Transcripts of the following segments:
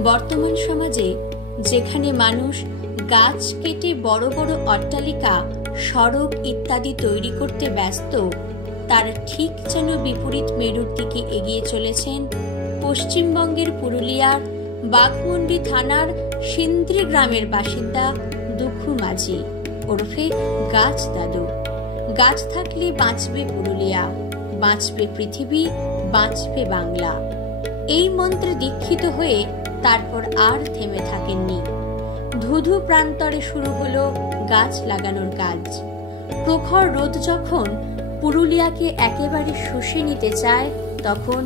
বর্তমান সমাজে যেখানে মানুষ গাছ কেটে বড় বড় অট্টালিকা, সড়ক ইত্যাদি তৈরি করতে ব্যস্ত, তার ঠিক যেন বিপরীত মেরুর দিকে এগিয়ে চলেছেন পশ্চিমবঙ্গের পুরুলিয়ার বাঘমুন্ডি থানার সিন্দ্রি গ্রামের বাসিন্দা দুঃখু মাঝি ওরফে গাছ দাদু। গাছ থাকলে বাঁচবে পুরুলিয়া, বাঁচবে পৃথিবী, বাঁচবে বাংলা। এই মন্ত্রে দীক্ষিত হয়ে তারপর আর থেমে থাকেননি। ধুধু প্রান্তরে শুরু হলো গাছ লাগানোর কাজ। প্রখর রোদ যখন পুরুলিয়াকে একেবারে শুষে নিতে চায়, তখন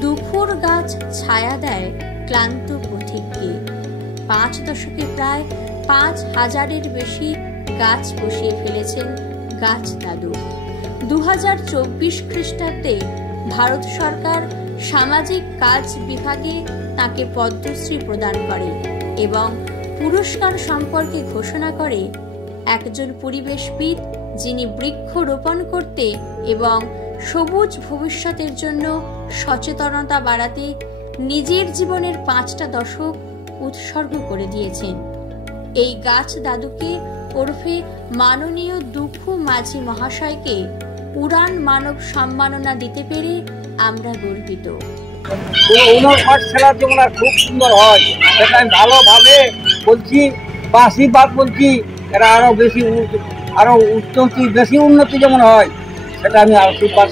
দুপুর গাছ ছায়া দেয় ক্লান্ত পথিককে। 5 দশকে প্রায় 5000-এর বেশি গাছ বসিয়ে ফেলেছেন গাছ দাদু। 2024 খ্রিস্টাব্দে ভারত সরকার সামাজিক কাজ বিভাগে তাকে পদ্মশ্রী প্রদান করে এবং পুরস্কার সম্পর্কে ঘোষণা করে একজন পরিবেশবিদ যিনি বৃক্ষ রোপণ করতে এবং সবুজ ভবিষ্যতের জন্য সচেতনতা বাড়াতে নিজের জীবনের 5টা দশক উৎসর্গ করে দিয়েছেন। এই গাছ দাদুকে ওরফে মাননীয় দুঃখু মাঝি মহাশয়কে উড়ান মানব সম্মাননা দিতে পেরে আমরা গর্বিত। খেলার যেমন খুব সুন্দর হয়, সেটা আমি ভালোভাবে বলছি বা আশীর্বাদ বলছি, এটা আরো বেশি উন্নতি যেমন হয় সেটা আমি আশীর্বাদ